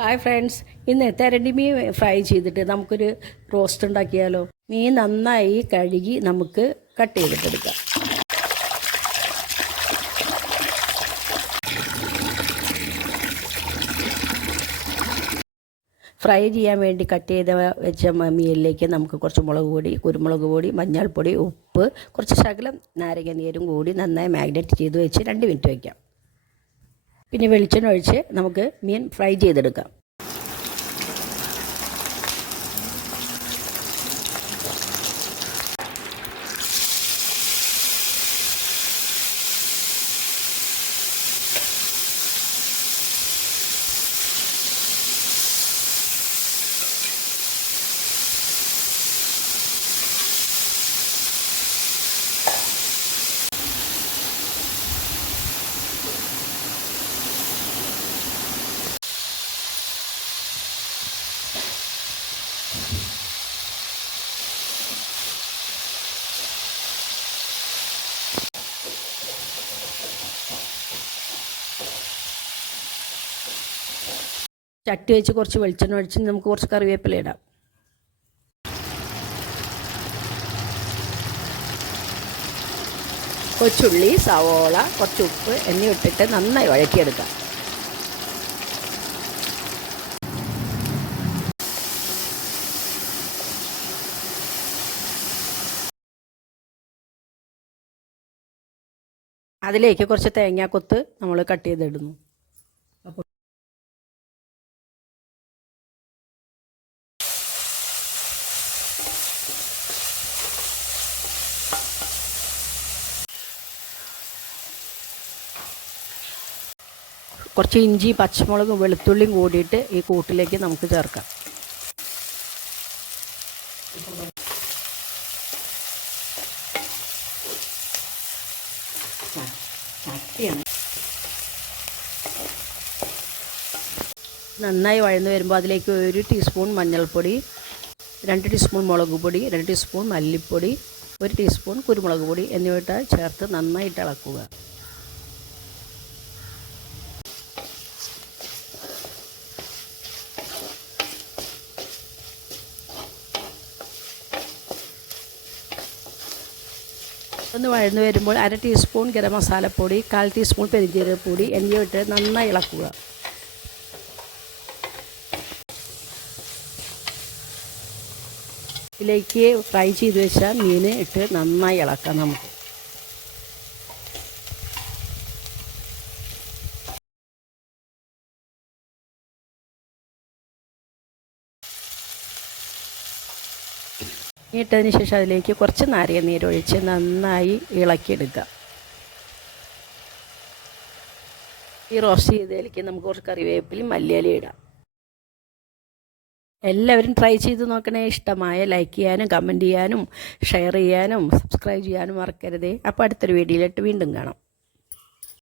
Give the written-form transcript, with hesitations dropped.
Hi friends, ഇന്ന് തെരണ്ടി മീൻ fry ചെയ്തിട്ട് നമുക്കൊരു റോസ്റ്റ് ഉണ്ടാക്കിയാലോ. മീൻ നന്നായി കഴുകി നമുക്ക് കട്ട് ചെയ്തിട്ടെടുക്കാം. ഫ്രൈ ചെയ്യാൻ വേണ്ടി കട്ട് ചെയ്ത് വെച്ച മീനിലേക്ക് നമുക്ക് കുറച്ച് മുളക് പൊടി, കുരുമുളക് പൊടി, മഞ്ഞൾപ്പൊടി, ഉപ്പ്, കുറച്ച് ശകലം നാരങ്ങ നീരും കൂടി നന്നായി മാഗ്നേറ്റ് ചെയ്ത് വെച്ച് 2 മിനിറ്റ് വയ്ക്കാം. പിന്നെ വെളിച്ചെണ്ണ ഒഴിച്ച് നമുക്ക് മീൻ ഫ്രൈ ചെയ്തെടുക്കാം. ചട്ടി വെച്ച് കുറച്ച് വെളിച്ചെണ്ണ ഒഴിച്ച് നമുക്ക് കുറച്ച് കറിവേപ്പില ഇടാം. കൊച്ചുള്ളി, സവോള, കുറച്ച് ഉപ്പ് എന്നിവ ഇട്ടിട്ട് നന്നായി വഴറ്റിയെടുക്കാം. അതിലേക്ക് കുറച്ച് തേങ്ങാക്കൊത്ത് നമ്മൾ കട്ട് ചെയ്തിടുന്നു. കുറച്ച് ഇഞ്ചി, പച്ചമുളകും വെളുത്തുള്ളിയും കൂടിയിട്ട് ഈ കൂട്ടിലേക്ക് നമുക്ക് ചേർക്കാം. നന്നായി വഴന്ന് വരുമ്പോൾ അതിലേക്ക് 1 ടീസ്പൂൺ മഞ്ഞൾപ്പൊടി, 2 ടീസ്പൂൺ മുളക് പൊടി, 2 ടീസ്പൂൺ മല്ലിപ്പൊടി, 1 ടീസ്പൂൺ കുരുമുളക് പൊടി എന്നിവ ചേർത്ത് നന്നായിട്ട് ഇളക്കുക. ഒന്ന് വഴന്ന് വരുമ്പോൾ 1/2 ടീസ്പൂൺ ഗരം മസാലപ്പൊടി, 1/4 ടീസ്പൂൺ പെരുംജീരകപ്പൊടി എന്നിവ ഇട്ട് നന്നായി ഇളക്കുക. ഇതിലേക്ക് ഫ്രൈ ചെയ്ത് വെച്ച മീൻ ഇട്ട് നന്നായി ഇളക്കാം. നമുക്ക് ഇട്ടതിന് ശേഷം അതിലേക്ക് കുറച്ച് നാരങ്ങ നീരൊഴിച്ച് നന്നായി ഇളക്കിയെടുക്കുക. ഈ റോസ്റ്റ് ചെയ്തതിലേക്ക് നമുക്ക് കുറച്ച് കറിവേപ്പിലയും മല്ലിയിലയും ഇടാം. എല്ലാവരും ട്രൈ ചെയ്ത് നോക്കണേ. ഇഷ്ടമായ ലൈക്ക് ചെയ്യാനും കമൻറ്റ് ചെയ്യാനും ഷെയർ ചെയ്യാനും സബ്സ്ക്രൈബ് ചെയ്യാനും മറക്കരുതേ. അപ്പോൾ അടുത്തൊരു വീഡിയോയിലിട്ട് വീണ്ടും കാണാം.